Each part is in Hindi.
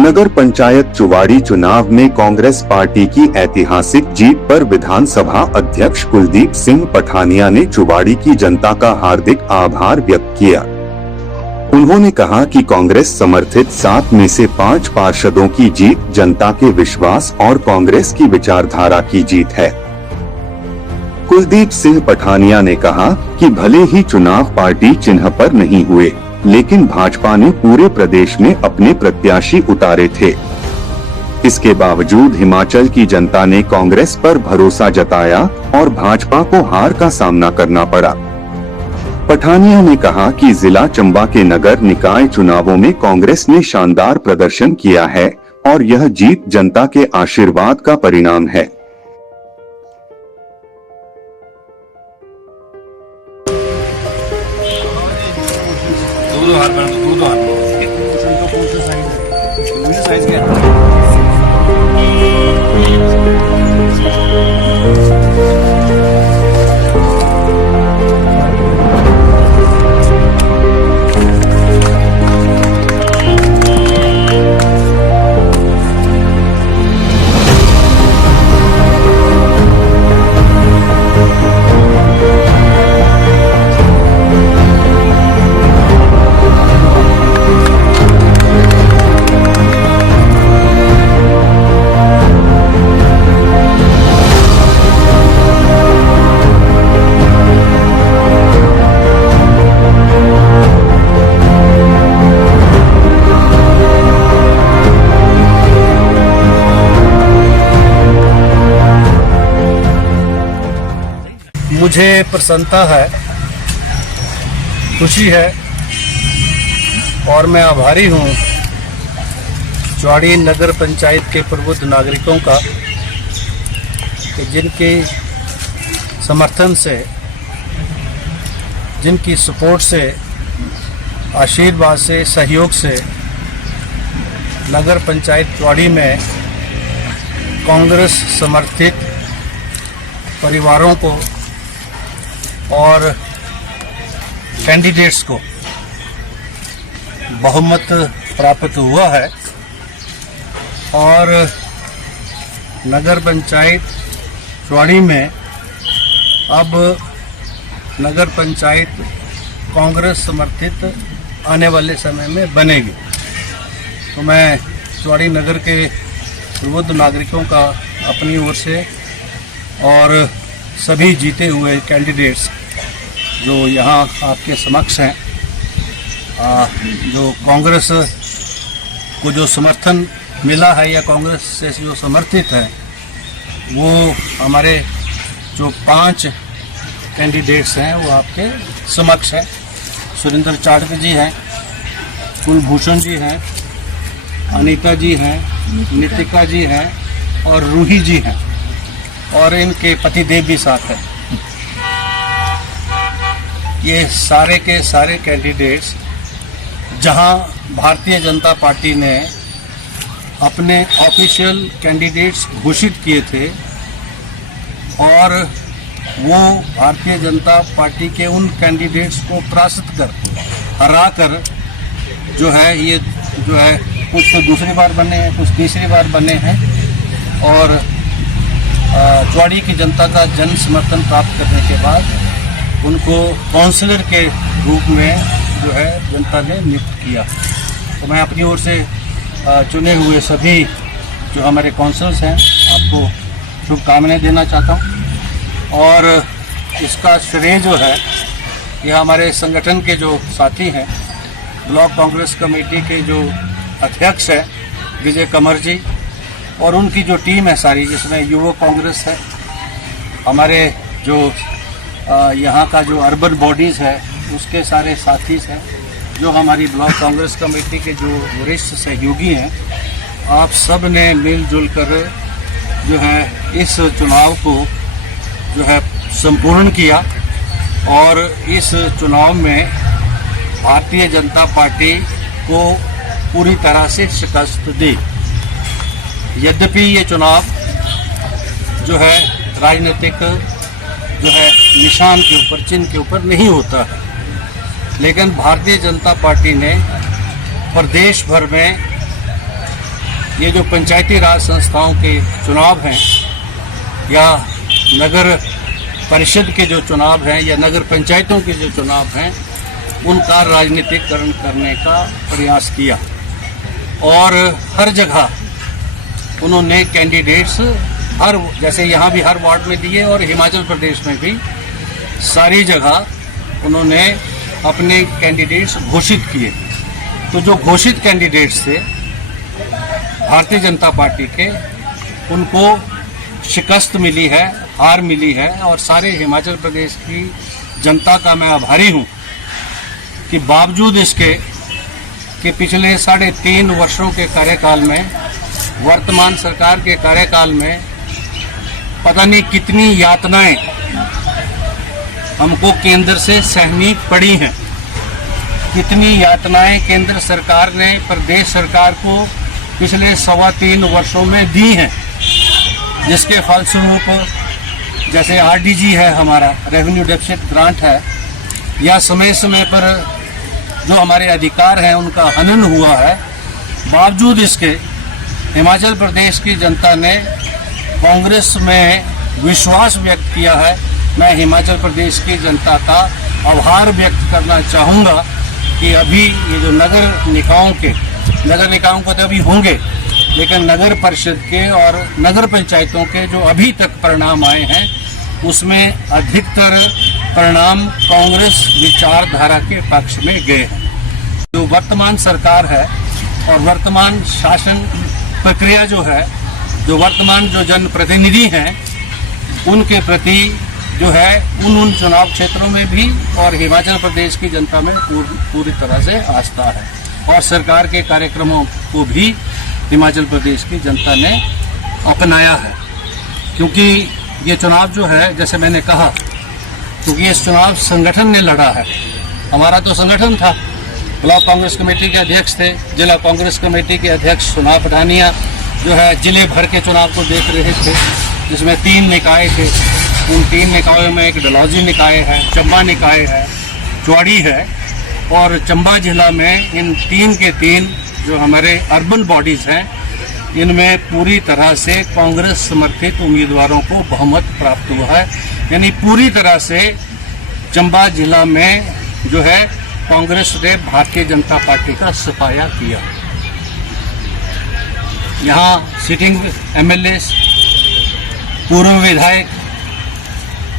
नगर पंचायत चुवाड़ी चुनाव में कांग्रेस पार्टी की ऐतिहासिक जीत पर विधानसभा अध्यक्ष कुलदीप सिंह पठानिया ने चुवाड़ी की जनता का हार्दिक आभार व्यक्त किया। उन्होंने कहा कि कांग्रेस समर्थित 7 में से 5 पार्षदों की जीत जनता के विश्वास और कांग्रेस की विचारधारा की जीत है। कुलदीप सिंह पठानिया ने कहा कि भले ही चुनाव पार्टी चिन्ह पर नहीं हुए, लेकिन भाजपा ने पूरे प्रदेश में अपने प्रत्याशी उतारे थे। इसके बावजूद हिमाचल की जनता ने कांग्रेस पर भरोसा जताया और भाजपा को हार का सामना करना पड़ा। पठानिया ने कहा कि जिला चंबा के नगर निकाय चुनावों में कांग्रेस ने शानदार प्रदर्शन किया है और यह जीत जनता के आशीर्वाद का परिणाम है। मुझे प्रसन्नता है, खुशी है और मैं आभारी हूँ चुवाड़ी नगर पंचायत के प्रबुद्ध नागरिकों का कि जिनके समर्थन से, जिनकी सपोर्ट से, आशीर्वाद से, सहयोग से नगर पंचायत चुवाड़ी में कांग्रेस समर्थित परिवारों को और कैंडिडेट्स को बहुमत प्राप्त हुआ है और नगर पंचायत चुवाड़ी में अब नगर पंचायत कांग्रेस समर्थित आने वाले समय में बनेगी। तो मैं चुवाड़ी नगर के प्रबुद्ध नागरिकों का अपनी ओर से और सभी जीते हुए कैंडिडेट्स जो यहाँ आपके समक्ष हैं, जो कांग्रेस को जो समर्थन मिला है या कांग्रेस से जो समर्थित है, वो हमारे जो 5 कैंडिडेट्स हैं वो आपके समक्ष हैं। सुरेंद्र चाड़क जी हैं, कुलभूषण जी हैं, अनीता जी हैं, नितिका जी हैं और रूही जी हैं और इनके पतिदेव भी साथ हैं। ये सारे के सारे कैंडिडेट्स जहां भारतीय जनता पार्टी ने अपने ऑफिशियल कैंडिडेट्स घोषित किए थे और वो भारतीय जनता पार्टी के उन कैंडिडेट्स को परास्त कर, हरा कर जो है, ये जो है कुछ तो दूसरी बार बने हैं, कुछ तीसरी बार बने हैं और चुवाड़ी की जनता का जन समर्थन प्राप्त करने के बाद उनको काउंसलर के रूप में जो है जनता ने नियुक्त किया। तो मैं अपनी ओर से चुने हुए सभी जो हमारे काउंसलर्स हैं आपको शुभकामनाएं देना चाहता हूं और इसका श्रेय जो है ये हमारे संगठन के जो साथी हैं, ब्लॉक कांग्रेस कमेटी के जो अध्यक्ष हैं विजय कमर जी और उनकी जो टीम है सारी, जिसमें युवा कांग्रेस है, हमारे जो यहाँ का जो अर्बन बॉडीज़ है उसके सारे साथी हैं, जो हमारी ब्लॉक कांग्रेस कमेटी के जो वरिष्ठ सहयोगी हैं, आप सब ने मिलजुल कर जो है इस चुनाव को जो है संपूर्ण किया और इस चुनाव में भारतीय जनता पार्टी को पूरी तरह से शिकस्त दी। यद्यपि ये चुनाव जो है राजनीतिक जो है निशान के ऊपर, चिन्ह के ऊपर नहीं होता है, लेकिन भारतीय जनता पार्टी ने प्रदेश भर में ये जो पंचायती राज संस्थाओं के चुनाव हैं या नगर परिषद के जो चुनाव हैं या नगर पंचायतों के जो चुनाव हैं उनका राजनीतिकरण करने का प्रयास किया और हर जगह उन्होंने कैंडिडेट्स जैसे यहाँ भी हर वार्ड में दिए और हिमाचल प्रदेश में भी सारी जगह उन्होंने अपने कैंडिडेट्स घोषित किए। तो जो घोषित कैंडिडेट्स थे भारतीय जनता पार्टी के, उनको शिकस्त मिली है, हार मिली है और सारे हिमाचल प्रदेश की जनता का मैं आभारी हूँ कि बावजूद इसके कि पिछले 3.5 वर्षों के कार्यकाल में, वर्तमान सरकार के कार्यकाल में पता नहीं कितनी यातनाएं हमको केंद्र से सहनी पड़ी हैं, कितनी यातनाएं केंद्र सरकार ने प्रदेश सरकार को पिछले 3.25 वर्षों में दी हैं, जिसके फलस्वरूप जैसे आरडीजी है, हमारा रेवेन्यू डेफिसिट ग्रांट है, या समय समय पर जो हमारे अधिकार हैं उनका हनन हुआ है। बावजूद इसके हिमाचल प्रदेश की जनता ने कांग्रेस में विश्वास व्यक्त किया है। मैं हिमाचल प्रदेश की जनता का आभार व्यक्त करना चाहूँगा कि अभी ये जो नगर निकायों को तो अभी होंगे, लेकिन नगर परिषद के और नगर पंचायतों के जो अभी तक परिणाम आए हैं उसमें अधिकतर परिणाम कांग्रेस विचारधारा के पक्ष में गए हैं। जो वर्तमान सरकार है और वर्तमान शासन प्रक्रिया जो है, जो वर्तमान जो जनप्रतिनिधि हैं उनके प्रति जो है उन चुनाव क्षेत्रों में भी और हिमाचल प्रदेश की जनता में पूरी तरह से आस्था है और सरकार के कार्यक्रमों को भी हिमाचल प्रदेश की जनता ने अपनाया है। क्योंकि ये चुनाव जो है, जैसे मैंने कहा, क्योंकि ये चुनाव संगठन ने लड़ा है। हमारा तो संगठन था, ब्लॉक कांग्रेस कमेटी के अध्यक्ष थे, जिला कांग्रेस कमेटी के अध्यक्ष सुनाव पठानिया जो है जिले भर के चुनाव को देख रहे थे, जिसमें 3 निकाय थे। उन 3 निकायों में एक डलहौजी निकाय है, चंबा निकाय है, चौड़ी है और चंबा जिला में इन 3 के 3 जो हमारे अर्बन बॉडीज हैं इनमें पूरी तरह से कांग्रेस समर्थित उम्मीदवारों को बहुमत प्राप्त हुआ है। यानी पूरी तरह से चंबा जिला में जो है कांग्रेस ने भारतीय जनता पार्टी का सफाया किया। यहाँ सिटिंग एमएलए, पूर्व विधायक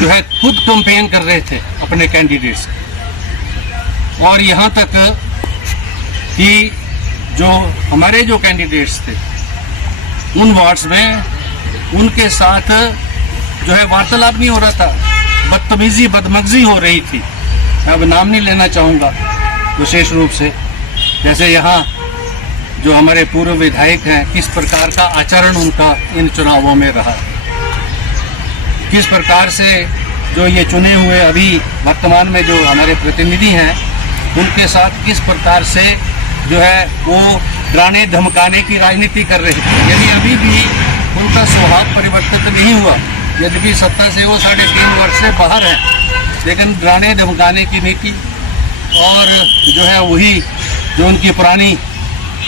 जो है खुद कैंपेन कर रहे थे अपने कैंडिडेट्स, और यहाँ तक कि जो हमारे जो कैंडिडेट्स थे उन वार्ड्स में उनके साथ जो है वार्तालाप नहीं हो रहा था, बदतमीजी हो रही थी। मैं अब नाम नहीं लेना चाहूँगा विशेष रूप से। जैसे यहाँ जो हमारे पूर्व विधायक हैं, किस प्रकार का आचरण उनका इन चुनावों में रहा, किस प्रकार से जो ये चुने हुए अभी वर्तमान में जो हमारे प्रतिनिधि हैं उनके साथ किस प्रकार से जो है वो डराने धमकाने की राजनीति कर रहे थे। यानी अभी भी उनका स्वभाव परिवर्तित नहीं हुआ, यद्यपि सत्ता से वो 3.5 वर्ष से बाहर है, लेकिन डराने धमकाने की नीति और जो है वही जो उनकी पुरानी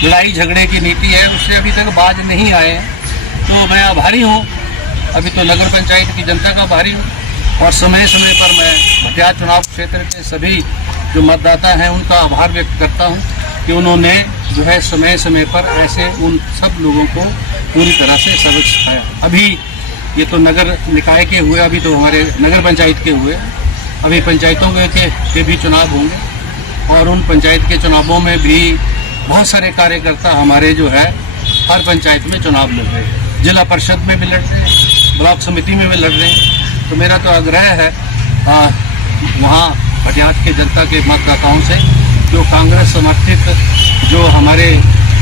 लड़ाई झगड़े की नीति है उससे अभी तक बाज नहीं आए हैं। तो मैं आभारी हूँ, अभी तो नगर पंचायत की जनता का आभारी हूँ और समय समय पर मैं भटियात चुनाव क्षेत्र के सभी जो मतदाता हैं उनका आभार व्यक्त करता हूँ कि उन्होंने जो है समय समय पर ऐसे उन सब लोगों को पूरी तरह से सबक सिखाया। अभी ये तो नगर निकाय के हुए, अभी तो हमारे नगर पंचायत के हुए, अभी पंचायतों के भी चुनाव होंगे और उन पंचायत के चुनावों में भी बहुत सारे कार्यकर्ता हमारे जो है हर पंचायत में चुनाव लड़ रहे हैं, जिला परिषद में भी लड़ रहे हैं, ब्लॉक समिति में भी लड़ रहे हैं। तो मेरा तो आग्रह है वहाँ भटियात के जनता के मतदाताओं से जो कांग्रेस समर्थित जो हमारे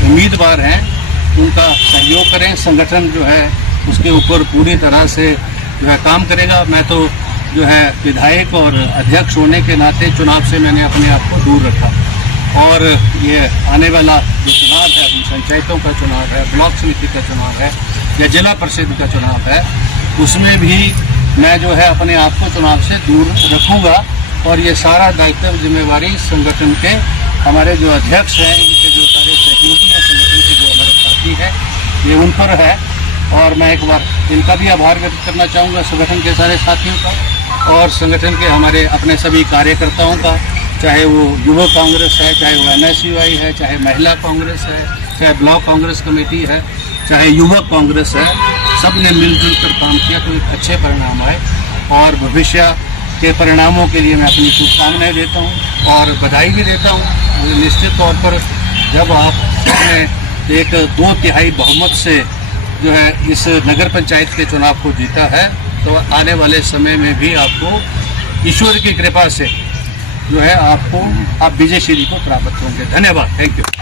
उम्मीदवार हैं उनका सहयोग करें। संगठन जो है उसके ऊपर पूरी तरह से जो है काम करेगा। मैं तो जो है विधायक और अध्यक्ष होने के नाते चुनाव से मैंने अपने आप को दूर रखा और ये आने वाला जो चुनाव है, पंचायतों का चुनाव है, ब्लॉक समिति का चुनाव है या जिला परिषद का चुनाव है, उसमें भी मैं जो है अपने आप को चुनाव से दूर रखूँगा और ये सारा दायित्व जिम्मेवारी संगठन के हमारे जो अध्यक्ष हैं, इनके जो सारे सहयोगी हैं, संगठन के जो हमारे साथी है ये उन पर है। और मैं एक बार इनका भी आभार व्यक्त करना चाहूँगा, संगठन के सारे साथियों का और संगठन के हमारे अपने सभी कार्यकर्ताओं का, चाहे वो युवा कांग्रेस है, चाहे वो NSUI है, चाहे महिला कांग्रेस है, चाहे ब्लॉक कांग्रेस कमेटी है, चाहे युवक कांग्रेस है, सब ने मिलजुल कर काम किया तो एक अच्छे परिणाम आए। और भविष्य के परिणामों के लिए मैं अपनी शुभकामनाएं देता हूं और बधाई भी देता हूं। निश्चित तौर पर जब आपने एक 2/3 बहुमत से जो है इस नगर पंचायत के चुनाव को जीता है, तो आने वाले समय में भी आपको ईश्वर की कृपा से जो है आप विजयश्री को प्राप्त होंगे। धन्यवाद, थैंक यू।